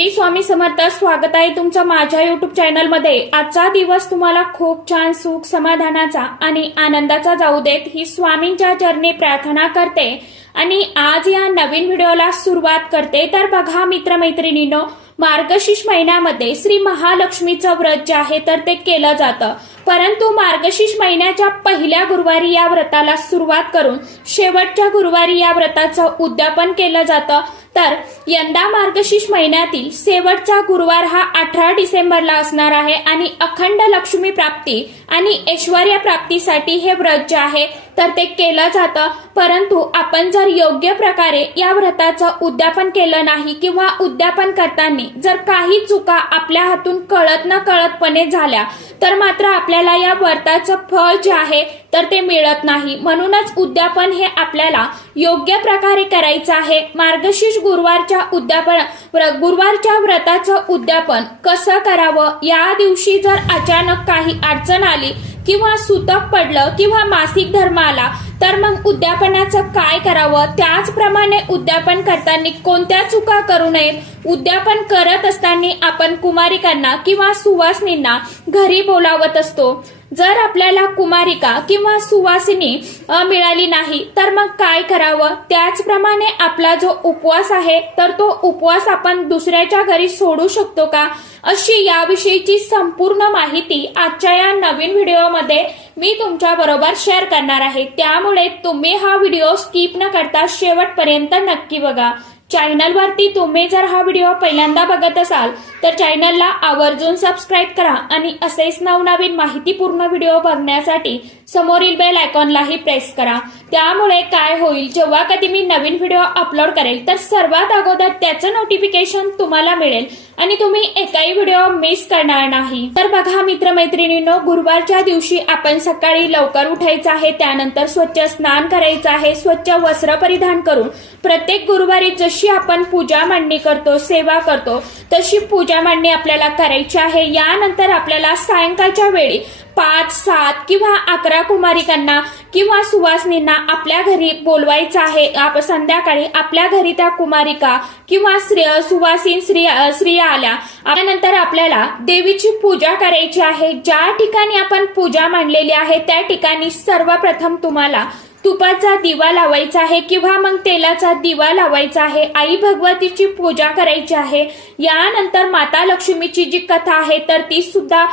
श्री स्वामी समर्थ स्वागत आहे तुमचं माझ्या युट्यूब चॅनलमध्ये आजचा दिवस तुम्हाला खूप छान सुख समाधानाचा आणि आनंदाचा जाऊ देत ही स्वामींच्या चरणी प्रार्थना करते. आणि आज या नवीन व्हिडिओला सुरुवात करते. तर बघा मित्रमैत्रिणींनो मार्गशीर्ष महिन्यामध्ये श्री महालक्ष्मीचं व्रत जे आहे तर ते केलं जातं. परंतु मार्गशीर्ष महिन्याच्या पहिल्या गुरुवारी या व्रताला सुरुवात करून शेवटच्या गुरुवारी या व्रताचं उद्यापन केलं जातं. तर यंदा मार्गशीर्ष महिन्यातील शेवटचा गुरुवार हा अठरा डिसेंबरला असणार आहे आणि अखंड लक्ष्मी प्राप्ती आणि ऐश्वर्य प्राप्तीसाठी हे व्रत जे आहे तर ते केलं जातं. परंतु आपण जर योग्य प्रकारे या व्रताचं उद्यापन केलं नाही किंवा उद्यापन करताना जर काही चुका आपल्या हातून कळत न कळतपणे झाल्या तर मात्र आपल्याला या व्रताचं फळ जे आहे तर ते मिळत नाही. म्हणूनच उद्यापन हे आपल्याला योग्य प्रकारे करायचं आहे. मार्गशीर्ष गुरुवारच्या उद्यापन व्र- गुरुवारच्या व्रताचं उद्यापन कसं करावं? या दिवशी जर अचानक काही अडचण आली किंवा सुतक पडलं किंवा मासिक धर्म आला तर मग उद्यापनाचं काय करावं? त्याचप्रमाणे उद्यापन करताना कोणत्या चुका करू नयेत? उद्यापन करत असताना आपण कुमारिकांना किंवा सुवासनींना घरी बोलावत असतो. जर आपल्याला कुमारिका किंवा सुवासिनी मिळाली नाही तर मग काय करावं? त्याचप्रमाणे आपला जो उपवास आहे तर तो उपवास आपण दुसऱ्याच्या घरी सोडू शकतो का? अशी याविषयीची संपूर्ण माहिती आजच्या या नवीन व्हिडिओमध्ये मी तुमच्या बरोबर शेअर करणार आहे. त्यामुळे तुम्ही हा व्हिडिओ स्किप न करता शेवटपर्यंत नक्की बघा. चॅनलवरती तुम्ही जर हा व्हिडिओ पहिल्यांदा बघत असाल तर चॅनलला आवर्जून सबस्क्राईब करा आणि असेच नवनवीन माहितीपूर्ण व्हिडिओ बघण्यासाठी समोरील बेल आयकॉनलाही प्रेस करा. त्यामुळे काय होईल जेव्हा कधी मी नवीन व्हिडिओ अपलोड करेल तर सर्वात अगोदर त्याचं नोटिफिकेशन तुम्हाला मिळेल आणि तुम्ही एकाही व्हिडिओ मिस करणार नाही. तर बघा मित्रमैत्रिणींनो गुरुवारच्या दिवशी आपण सकाळी लवकर उठायचं आहे त्यानंतर स्वच्छ स्नान करायचं आहे स्वच्छ वस्त्र परिधान करून प्रत्येक गुरुवारी जशी आपण पूजा मांडणी करतो सेवा करतो तशी पूजा मांडणी आपल्याला करायची आहे. यानंतर आपल्याला सायंकाळच्या वेळी पाच सात किंवा अकरा कुमारिकांना किंवा सुवासनींना आपल्या घरी बोलवायचं आहे. आप संध्याकाळी आपल्या घरी त्या कुमारिका किंवा स्त्री सुवासीन स्त्री स्त्रिया आल्या. त्यानंतर आपल्याला देवीची पूजा करायची आहे. ज्या ठिकाणी आपण पूजा मांडलेली आहे त्या ठिकाणी सर्वप्रथम तुम्हाला तुपाचा दिवा लावायचा आहे किंवा मग तेलाचा दिवा लावायचा आहे आई भगवतीची पूजा करायची आहे. यानंतर माता लक्ष्मीची जी कथा आहे तर ती सुद्धा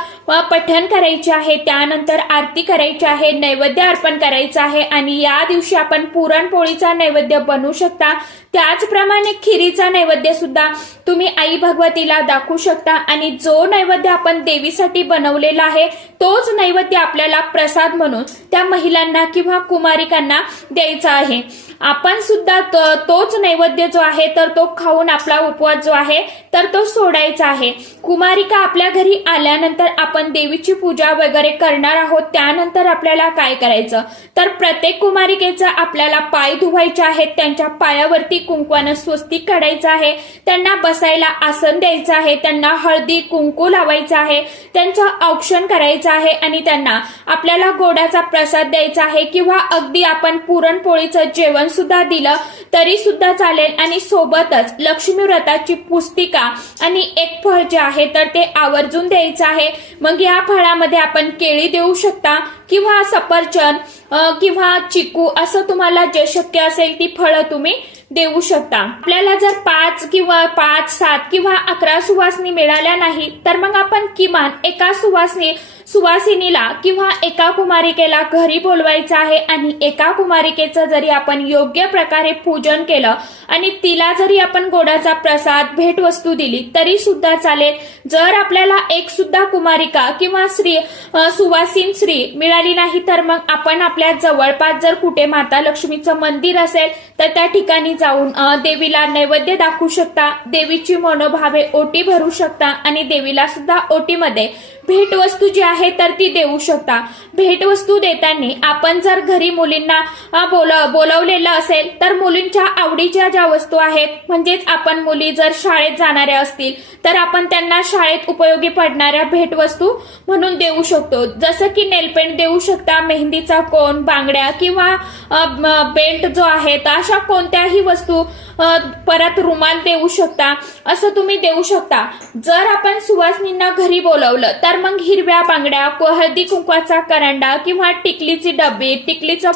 पठण करायची आहे. त्यानंतर आरती करायची आहे नैवेद्य अर्पण करायचं आहे. आणि या दिवशी आपण पुरणपोळीचा नैवेद्य बनवू शकता. त्याचप्रमाणे खिरीचा नैवेद्य सुद्धा तुम्ही आई भगवतीला दाखवू शकता. आणि जो नैवेद्य आपण देवीसाठी बनवलेला आहे तोच नैवेद्य आपल्याला प्रसाद म्हणून त्या महिलांना किंवा कुमारिकांना द्यायचा आहे. आपण सुद्धा तो- तोच नैवेद्य जो आहे तर तो खाऊन आपला उपवास जो आहे तर तो सोडायचा आहे. कुमारिका आपल्या घरी आल्यानंतर आपण देवीची पूजा वगैरे करणार आहोत त्यानंतर आपल्याला काय करायचं? तर प्रत्येक कुमारिकेचं आपल्याला पाय धुवायचे आहेत त्यांच्या पायावरती कुंकवानं स्वस्तिक काढायचं आहे त्यांना बसायला आसन द्यायचं आहे त्यांना हळदी कुंकू लावायचं आहे त्यांचं औक्षण करायचं आहे आणि त्यांना आपल्याला गोडाचा प्रसाद द्यायचा आहे किंवा अगदी आपण पुरणपोळीचं जेवण सुद्धा दिलं तरी सुद्धा चालेल. आणि सोबतच लक्ष्मी व्रताची पुस्तिका आणि एक फळ जे आहे तर ते आवर्जून द्यायचं आहे. मग या फळामध्ये आपण केळी देऊ शकता किंवा सफरचंद किंवा चिकू असं तुम्हाला जे शक्य असेल ती फळं तुम्ही देऊ शकता. आपल्याला जर पाच किंवा पाच सात किंवा अकरा सुवासनी मिळाल्या नाही तर मग आपण किमान एका सुवासनी सुवासिनीला किंवा एका कुमारिकेला घरी बोलवायचं आहे आणि एका कुमारिकेचं जरी आपण योग्य प्रकारे पूजन केलं आणि तिला जरी आपण गोडाचा प्रसाद भेटवस्तू दिली तरी सुद्धा चालेल. जर आपल्याला एक सुद्धा कुमारिका किंवा स्त्री सुवासिन सुवासीन स्त्री मिळाली नाही तर मग आपण आपल्या जवळपास जर कुठे माता लक्ष्मीचं मंदिर असेल तर त्या ठिकाणी जाऊन देवीला नैवेद्य दाखवू शकता देवीची मनोभावे ओटी भरू शकता आणि देवीला सुद्धा ओटीमध्ये भेटवस्तू जी आहे तर ती देऊ शकता. भेटवस्तू देताना आपण जर घरी मुलींना बोलव बोल बोलवलेलं असेल तर मुलींच्या आवडीच्या ज्या वस्तू आहेत म्हणजेच आपण मुली जर शाळेत जाणाऱ्या असतील तर आपण त्यांना शाळेत उपयोगी पडणाऱ्या भेटवस्तू म्हणून देऊ शकतो. जसं की नेलपेंट देऊ शकता मेहंदीचा कोन बांगड्या किंवा बेल्ट जो आहे अशा कोणत्याही वस्तू परत रुमाल देऊ शकता. असं तुम्ही देऊ शकता. जर आपण सुवासनींना घरी बोलवलं तर मग हिरव्या बांगड्या हळदी कुंकवाचा करंडा किंवा टिकलीची डब्बी टिकलीचं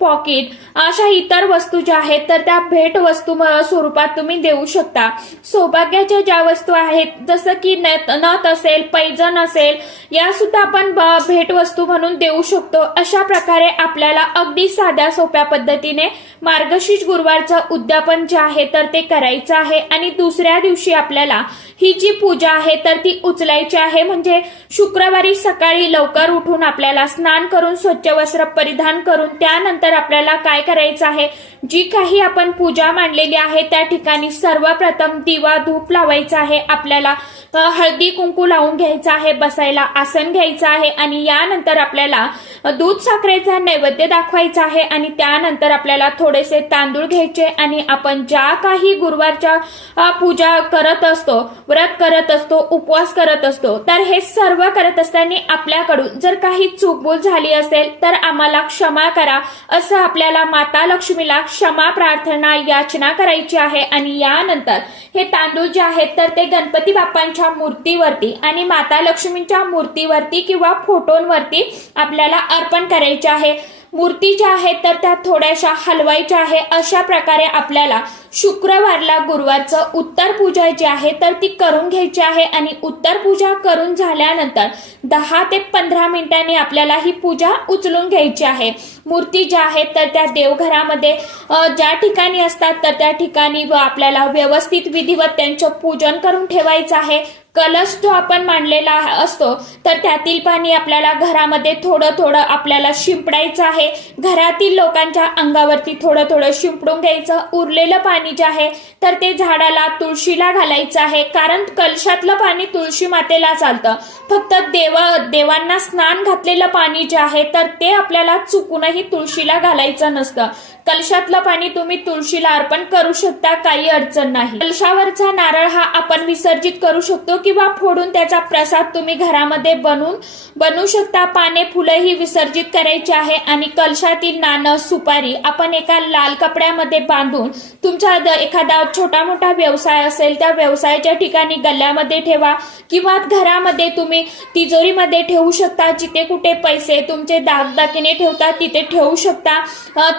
पॉकेट अशा इतर वस्तू ज्या आहेत तर त्या भेट वस्तू स्वरूपात तुम्ही देऊ शकता. सौभाग्याच्या ज्या वस्तू आहेत जसं की नथ नथ असेल पैजण असेल या सुद्धा आपण ब- भेटवस्तू म्हणून देऊ शकतो. अशा प्रकारे आपल्याला अगदी साध्या सोप्या पद्धतीने मार्गशीर्ष गुरुवारचं उद्यापन जे आहे तर ते करायचं आहे आणि दुसऱ्या दिवशी आपल्याला ही जी पूजा आहे तर ती उचलायची आहे. म्हणजे शुक्रवारी सकाळी लवकर उठून आपल्याला स्नान करून स्वच्छ वस्त्र परिधान करून त्यानंतर आपल्याला काय करायचं आहे? जी काही आपण पूजा मांडलेली आहे त्या ठिकाणी सर्वप्रथम दिवा धूप लावायचा आहे. आपल्याला हळदी कुंकू लावून घ्यायचा आहे बसायला आसन घ्यायचं आहे आणि यानंतर आपल्याला दूध साखरेचा नैवेद्य दाखवायचा आहे आणि त्यानंतर आपल्याला थोडेसे तांदूळ घ्यायचे आणि आपण ज्या काही गुरुवारच्या पूजा करत असतो व्रत करत असतो उपवास करत असतो तर हे सर्व करत असताना आपल्याकडून जर काही चुकबूल झाली असेल तर आम्हाला क्षमा करा. असं आपल्याला माता लक्ष्मीला क्षमा प्रार्थना याचना करायची आहे आणि यानंतर हे तांदूळ जे आहेत तर ते गणपती बाप्पांच्या मूर्तीवरती आणि माता लक्ष्मींच्या मूर्तीवरती किंवा फोटोंवरती आपल्याला अर्पण करायचे आहे. मूर्ती ज्या आहेत तर त्या थोड्याशा हलवायच्या आहे. अशा प्रकारे आपल्याला शुक्रवारला गुरुवारचं उत्तर पूजा जी आहे तर ती करून घ्यायची आहे. आणि उत्तर पूजा करून झाल्यानंतर दहा ते पंधरा मिनिटांनी आपल्याला ही पूजा उचलून घ्यायची आहे. मूर्ती ज्या आहेत तर त्या देवघरामध्ये ज्या ठिकाणी असतात तर त्या ठिकाणी व आपल्याला व्यवस्थित विधिवत त्यांचं पूजन करून ठेवायचं आहे. कलश जो आपण मांडलेला असतो तर त्यातील पाणी आपल्याला घरामध्ये थोडं थोडं आपल्याला शिंपडायचं आहे. घरातील लोकांच्या अंगावरती थोडं थोडं शिंपडून घ्यायचं. उरलेलं पाणी जे आहे तर ते झाडाला तुळशीला घालायचं आहे. कारण कलशातलं पाणी तुळशी मातेला चालतं. फक्त देव देवांना स्नान घातलेलं पाणी जे आहे तर ते आपल्याला चुकूनही तुळशीला घालायचं नसतं. कलशातलं पाणी तुम्ही तुळशीला अर्पण करू शकता काही अडचण नाही. कलशावरचा नारळ हा आपण विसर्जित करू शकतो किंवा फोडून त्याचा प्रसाद तुम्ही घरामध्ये बनवून बनवू शकता. पाने फुलंही विसर्जित करायची आहे. आणि कलशातील नाणं सुपारी आपण एका लाल कपड्यामध्ये बांधून तुमचा एखादा छोटा मोठा व्यवसाय असेल त्या व्यवसायाच्या ठिकाणी गल्ल्यामध्ये ठेवा. किंवा घरामध्ये तुम्ही तिजोरीमध्ये ठेवू शकता. जिथे कुठे पैसे तुमचे दागदागिने ठेवता तिथे ठेवू शकता.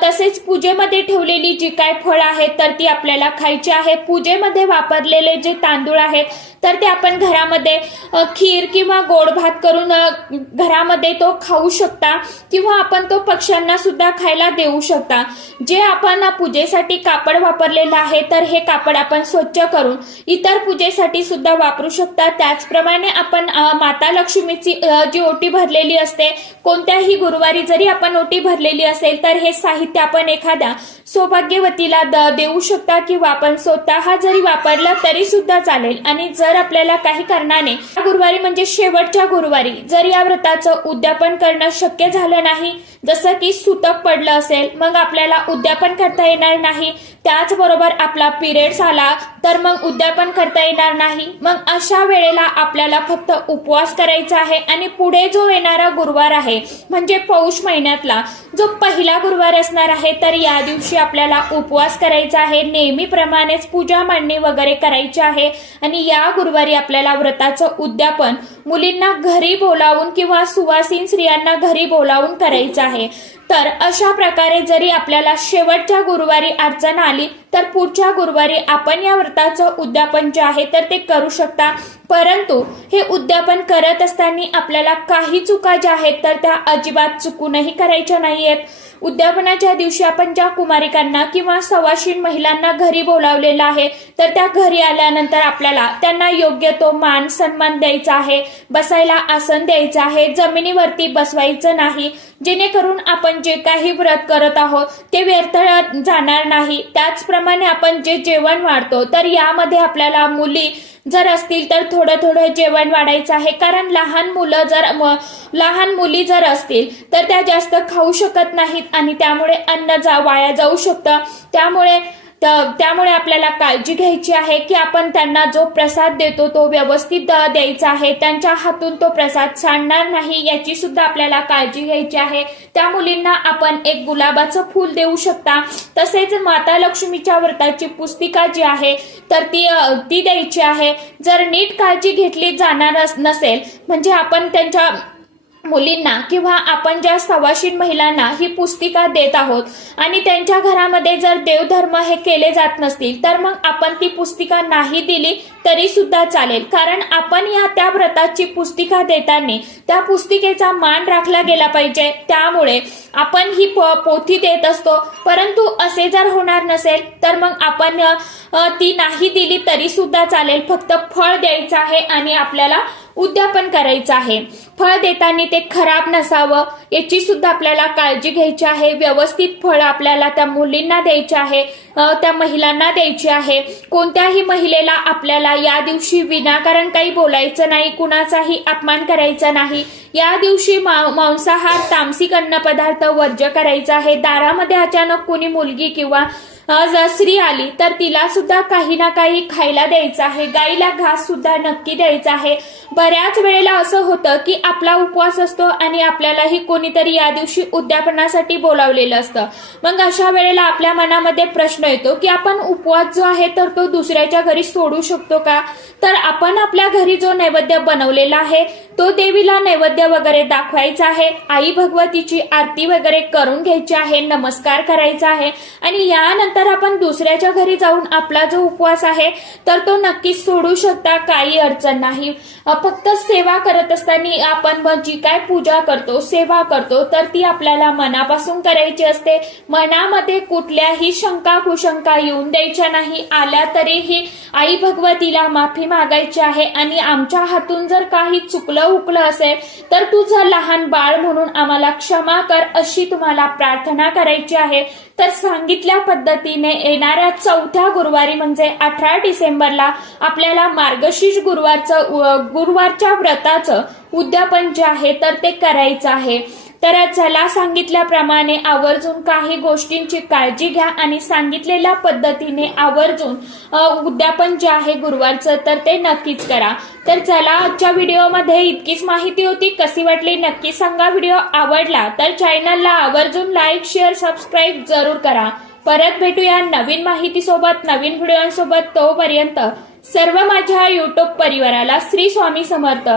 तसेच पूजेमध्ये ठेवलेली जी काय फळं आहेत तर ती आपल्याला खायची आहे. पूजेमध्ये वापरलेले जे तांदूळ आहेत तर ते आपण घरामध्ये खीर किंवा गोड भात करून घरामध्ये तो खाऊ शकता किंवा आपण तो पक्ष्यांना सुद्धा खायला देऊ शकता. जे आपण पूजेसाठी कापड वापरलेलं आहे तर हे कापड आपण स्वच्छ करून इतर पूजेसाठी सुद्धा वापरू शकता. त्याचप्रमाणे आपण माता लक्ष्मीची जी ओटी भरलेली असते कोणत्याही गुरुवारी जरी आपण ओटी भरलेली असेल तर हे साहित्य आपण एखाद्या सौभाग्यवतीला द- देऊ शकता किंवा आपण स्वतः जरी वापरला तरी सुद्धा चालेल. आणि जर आपल्याला काही कारणाने गुरुवारी म्हणजे शेवटच्या गुरुवारी जर या व्रताचं उद्यापन करणं शक्य झालं नाही जसं की सुतक पडलं असेल मग आपल्याला उद्यापन करता येणार नाही. त्याचबरोबर आपला पिरियड्स आला तर मग उद्यापन करता येणार नाही. मग अशा वेळेला आपल्याला फक्त उपवास करायचा आहे आणि पुढे जो येणारा गुरुवार आहे म्हणजे पौष महिन्यातला जो पहिला गुरुवार असणार आहे तर या दिवशी आपल्याला उपवास करायचा आहे. नेहमीप्रमाणेच पूजा मांडणी वगैरे करायची आहे आणि या गुरुवारी आपल्याला व्रताचं उद्यापन मुलींना घरी बोलावून किंवा सुवासीन स्त्रियांना घरी बोलावून करायचं आहे. तर अशा प्रकारे जरी आपल्याला शेवटच्या गुरुवारी अडचण आली तर पुढच्या गुरुवारी आपण या व्रताचं उद्यापन जे आहे तर ते करू शकता. परंतु हे उद्यापन करत असताना आपल्याला काही चुका ज्या आहेत तर त्या अजिबात चुकूनही करायच्या नाही आहेत उद्यापनाच्या दिवशी आपण ज्या कुमारिकांना किंवा सवाशीन महिलांना घरी बोलावलेलं आहे तर त्या घरी आल्यानंतर आपल्याला त्यांना योग्य तो मान सन्मान द्यायचा आहे बसायला आसन द्यायचं आहे जमिनीवरती बसवायचं नाही जेणेकरून आपण जे काही व्रत करत आहोत ते व्यर्थ जाणार नाही. त्याचप्रमाणे आपण जे जेवण वाढतो तर यामध्ये आपल्याला मुली जर असतील तर थोडं थोडं जेवण वाढायचं आहे. कारण लहान मुलं जर लहान मुली जर असतील तर त्या जास्त खाऊ शकत नाहीत आणि त्यामुळे अन्न जा वाया जाऊ शकतं. त्यामुळे तर त्यामुळे आपल्याला काळजी घ्यायची आहे की आपण त्यांना जो प्रसाद देतो तो व्यवस्थित द्यायचा आहे. त्यांच्या हातून तो प्रसाद सांडणार नाही याची सुद्धा आपल्याला काळजी घ्यायची आहे. त्या मुलींना आपण एक गुलाबाचं फूल देऊ शकता. तसेच माता लक्ष्मीच्या व्रताची पुस्तिका जी आहे तर ती ती द्यायची आहे. जर नीट काळजी घेतली जाणार अस- नसेल म्हणजे आपण त्यांच्या मुलींना किंवा आपण ज्या सवाशीन महिलांना ही पुस्तिका देत आहोत आणि त्यांच्या घरामध्ये जर देवधर्म हे केले जात नसतील तर मग आपण ती पुस्तिका नाही दिली तरी सुद्धा चालेल. कारण आपण या त्या व्रताची पुस्तिका देताना त्या पुस्तिकेचा मान राखला गेला पाहिजे. त्यामुळे आपण ही प- पोथी देत असतो. परंतु असे जर होणार नसेल तर मग आपण ती नाही दिली तरी सुद्धा चालेल. फक्त फळ द्यायचं आहे आणि आपल्याला उद्यापन करायचं आहे. फळ देताना ते खराब नसावं याची सुद्धा आपल्याला काळजी घ्यायची आहे. व्यवस्थित फळ आपल्याला त्या मुलींना द्यायचे आहे त्या महिलांना द्यायची आहे. कोणत्याही महिलेला आपल्याला या दिवशी विनाकारण काही बोलायचं नाही कुणाचाही अपमान करायचा नाही. या दिवशी मा- मांसाहार तामसिक अन्नपदार्थ वर्ज्य करायचा आहे. दारामध्ये अचानक कोणी मुलगी किंवा जसरी जर स्त्री आली तर तिला सुद्धा काही ना काही खायला द्यायचं आहे. गाईला घास सुद्धा नक्की द्यायचा आहे. बऱ्याच वेळेला असं होतं की आपला उपवास असतो आणि आपल्यालाही कोणीतरी या दिवशी उद्यापनासाठी बोलावलेलं असतं. मग अशा वेळेला आपल्या मनामध्ये प्रश्न येतो की आपण उपवास जो आहे तर तो दुसऱ्याच्या घरी सोडू शकतो का? तर आपण आपल्या घरी जो नैवेद्य बनवलेला आहे तो देवीला नैवेद्य वगैरे दाखवायचा आहे. आई भगवतीची आरती वगैरे करून घ्यायची आहे नमस्कार करायचा आहे. आणि यानंतर आपण दुसऱ्याच्या घरी जाऊन आपला जो उपवास आहे तर तो नक्कीच सोडू शकता काही अडचण नाही. फक्त सेवा करत असताना आपण मग जी काय पूजा करतो सेवा करतो तर ती आपल्याला मनापासून करायची असते. मनामध्ये कुठल्याही शंका कुशंका येऊन द्यायच्या नाही. आल्या तरीही आई भगवतीला माफी मागायची आहे. आणि आमच्या हातून जर काही चुकलं उकलं असेल तर तुझं लहान बाळ म्हणून आम्हाला क्षमा कर अशी तुम्हाला प्रार्थना करायची आहे. तर सांगितल्या पद्धतीने येणाऱ्या चौथ्या गुरुवारी म्हणजे अठरा डिसेंबरला आपल्याला मार्गशीर्ष गुरुवारचं गुरुवारच्या व्रताचं उद्यापन जे आहे तर ते करायचं आहे. तर चला सांगितल्याप्रमाणे आवर्जून काही गोष्टींची काळजी घ्या आणि सांगितलेल्या पद्धतीने आवर्जून उद्यापन जे आहे गुरुवारचं तर ते नक्कीच करा. तर चला आजच्या व्हिडिओमध्ये इतकीच माहिती होती. कशी वाटली नक्की सांगा. व्हिडिओ आवडला तर चॅनलला आवर्जून लाईक शेअर सबस्क्राईब जरूर करा. परत भेटूया नवीन माहितीसोबत नवीन व्हिडिओसोबत तोपर्यंत सर्व माझ्या युट्यूब परिवाराला श्री स्वामी समर्थ.